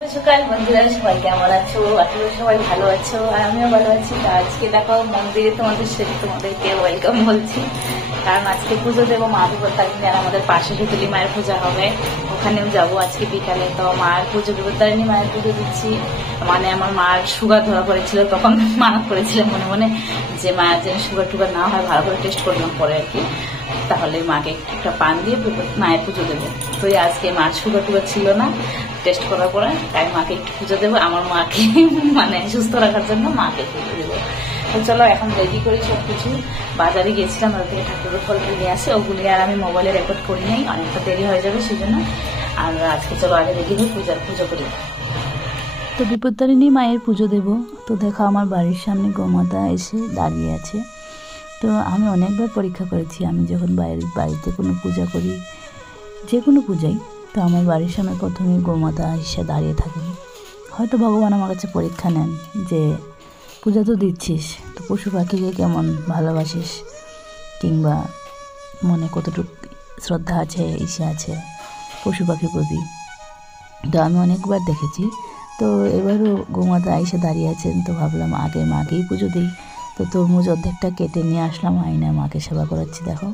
সকাল বন্ধুরা, সবাই কেমন আছো? আশা করি সবাই ভালো আছো, আর আমিও ভালো আছি। তো আজকে দেখো মন্দিরে তোমাদেরকে ওয়েলকাম বলছি, কারণ আজকে পুজো দেবো মা বিপত্তারিণী, আর আমাদের পাশে শীতলী মায়ের পূজা হবে, ওখানেও যাবো আজকে বিকালে। তো মায়ের পুজো, বিপত্তারিণী মায়ের পুজো দিচ্ছি। মানে আমার মার সুগার ধরা পড়েছিল, তখন মানত করেছিলাম মনে মনে যে মায়ের যেন সুগার টুগার না হয়, ভালো করে টেস্ট করলাম পরে আর কি, তাহলে মাকে একটা পান দিয়ে মায়ের পুজো দেবো। তো আজকে মার সুগার টুগার ছিল না, টেস্ট করার পরে তাই মাকে একটু পুজো দেবো, আমার মাকে মানে সুস্থ রাখার জন্য মাকে পুজো দেবো। তো চলো এখন রেডি করি সবকিছু। বাজারে গিয়েছিলাম, ওর থেকে ঠাকুরের ফল কিনে আসে, ওগুলি আর আমি মোবাইলে রেকর্ড করি নাই, অনেকটা দেরি হয়ে যাবে সেই জন্য। আর আজকে চলো আগে রেডি হয়ে পুজো করি। তো বিপত্তারিণী মায়ের পুজো দেব। তো দেখো আমার বাড়ির সামনে গোমাতা এসে দাঁড়িয়ে আছে। তো আমি অনেকবার পরীক্ষা করেছি, আমি যখন বাড়িতে কোনো পূজা করি, যে কোনো পূজাই, তো আমার বাড়ির সামনে প্রথমে গোমাতা এসে দাঁড়িয়ে থাকেন। হয়তো ভগবান আমার কাছে পরীক্ষা নেন যে পূজা তো দিচ্ছিস, তো পশু পাখিকে কেমন ভালোবাসিস, কিংবা মনে কতটুকু শ্রদ্ধা আছে, ইচ্ছা আছে পশু পাখির প্রতি। তো আমি অনেকবার দেখেছি। তো এবারও গোমাতা এসে দাঁড়িয়ে আছেন, তো ভাবলাম আগে মাকেই পুজো দিই। তো তরমুজ অর্ধেকটা কেটে নিয়ে আসলাম, আয়না মাকে সেবা করাচ্ছি। দেখো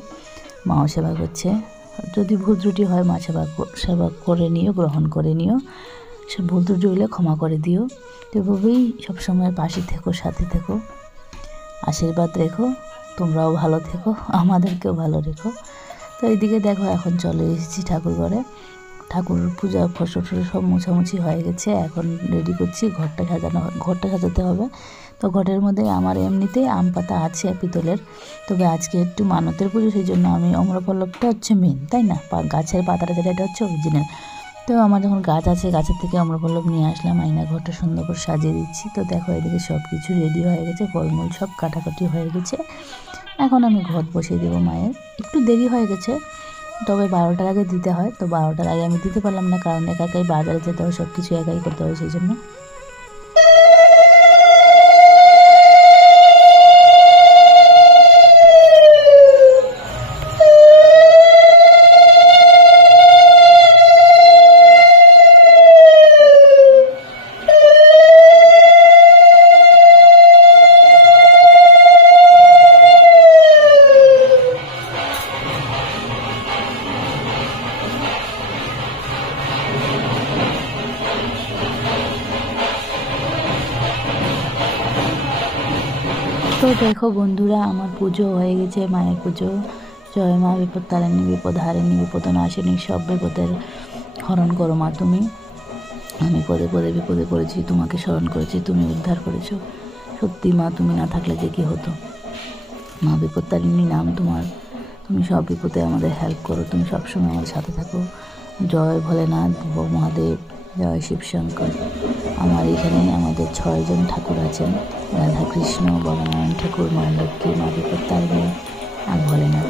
মাও সেবা করছে। যদি ভুল ত্রুটি হয় মা সেবা করে নিও, গ্রহণ করে নিও। সে ভুল ত্রুটি হলে ক্ষমা করে দিও। তো এভাবেই সবসময় পাশে থেকো, সাথে থেকো, আশীর্বাদ রেখো। তোমরাও ভালো থেকো, আমাদেরকেও ভালো রেখো। তো এইদিকে দেখো এখন চলে এসেছি ঠাকুর ঘরে। ঠাকুর পূজা ফসল সব মোছামুছি হয়ে গেছে, এখন রেডি করছি ঘরটা সাজাতে হবে। তো ঘরের মধ্যে আমার এমনিতেই আম পাতা আছে পিতলের, তবে আজকে একটু মানতের পুজো, সেই জন্য আমি অম্রপল্লবটা হচ্ছে মেন, তাই না, গাছের পাতাটা যেটা, এটা হচ্ছে অরিজিনাল। তো আমার যখন গাছ আছে, গাছের থেকে অম্রপল্লব নিয়ে আসলাম, আয়না ঘরটা সুন্দর করে সাজিয়ে দিচ্ছি। তো দেখো এদিকে সব কিছু রেডি হয়ে গেছে, ফলমূল সব কাটাকাটি হয়ে গেছে। এখন আমি ঘট বসিয়ে দেবো মায়ের। একটু দেরি হয়ে গেছে, তবে 12টার আগে দিতে হয়। তো 12টার আগে আমি দিতে পারলাম না, কারণ একাই বাজারে যেতে হয়, সব কিছু একাই করতে হয়, সেই জন্য। তো দেখো বন্ধুরা, আমার পুজো হয়ে গেছে, মায়ের পুজো। জয় মা বিপত্তারিণী, বিপদহারিণী, বিপদনাশিনী, সব বিপদের হরণ করো মা তুমি। আমি পদে পদে বিপদে পড়েছি, তোমাকে স্মরণ করেছি, তুমি উদ্ধার করেছো। সত্যি মা, তুমি না থাকলে যে কী হতো। মা বিপত্তারিণী নাম তোমার, তুমি সব বিপদে আমাদের হেল্প করো, তুমি সবসময় আমাদের সাথে থাকো। জয় ভোলেনাথ, মহাদেব, জয় শিবশঙ্কর। আমার এখানে আমাদের 6জন ঠাকুর আছেন, রাধা কৃষ্ণ, বলরাম ঠাকুর, মা লক্ষ্মী, মা বিপত্তারিণী আর ভোলেনাথ।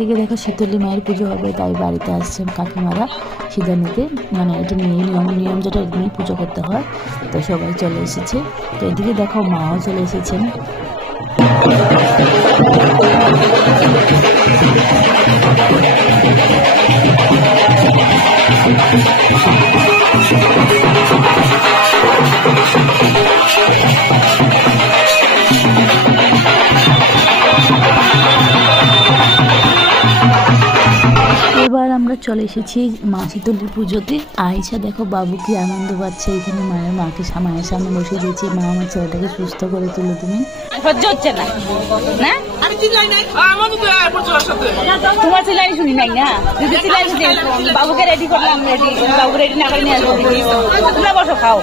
এদিকে দেখো শীতলী মায়ের পুজো হবে, তাই বাড়িতে আসছে কাকিমারা সিঁদুর নিতে, মানে এটা নিয়ম যেটা এমনি পুজো করতে হয়, তো সবাই চলে এসেছে। তো এদিকে দেখো মাও চলে এসেছেন। এবার আমরা চলে এসেছি মা শীতলীর পুজোতে। আয়েশা দেখো বাবু কি আনন্দ পাচ্ছে, এখানে মায়ের সামনে বসিয়ে দিয়েছি। মা আমার ছেলেটাকে সুস্থ করে তুলো তুমি। সহ্য হচ্ছে না, না তোমার চিলাই শুনি নাই না, যদি চিলাই বাবুকে রেডি করলাম, বাবু রেডি না করে নিয়ে আসবো, তোমরা বসো খাও।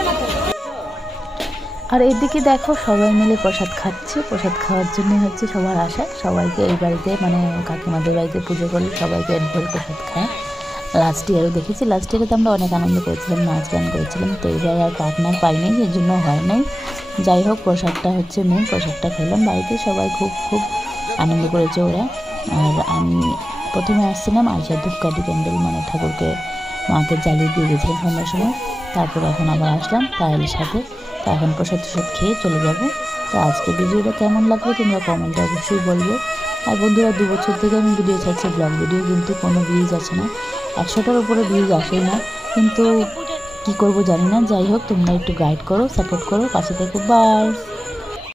আর এদিকে দেখো সবাই মিলে প্রসাদ খাচ্ছে। প্রসাদ খাওয়ার জন্য হচ্ছে সবার আশা, সবাইকে এই বাড়িতে মানে কাকিমাদের বাড়িতে পুজো করলে সবাইকে এনভেল প্রসাদ খায়। লাস্ট ইয়ারও দেখেছি, লাস্ট ইয়ারে তো আমরা অনেক আনন্দ করেছিলাম, নাচ গান করেছিলাম। তো এবার আর পার্টনার পাইনি, এর জন্য হয় নাই। যাই হোক প্রসাদটা হচ্ছে মেন, প্রসাদটা খেলাম বাড়িতে, সবাই খুব আনন্দ করেছে ওরা। আর আমি প্রথমে আসছিলাম আয়সা ধূপকাঠি ক্যান্ডেল মানে ঠাকুরকে মাকে জ্বালিয়ে দিয়ে গেছিলাম সন্ধ্যার সময়। তারপর এখন আবার আসলাম পায়েলের সাথে। তো এখন প্রসাদ খেয়ে চলে যাব। তো আজকে ভিডিওটা কেমন লাগবে তোমরা কমেন্টে অবশ্যই বলবে। আর বন্ধুরা 2 বছর থেকে আমি ভিডিও ছাড়ছি, ব্লগ ভিডিও, কিন্তু কোনো ভিউজ আছে না, 100টার উপরে ভিউজ আসেই না, কিন্তু কি করব জানি না। যাই হোক তোমরা একটু গাইড করো, সাপোর্ট করো, পাশে থেকো। বাই।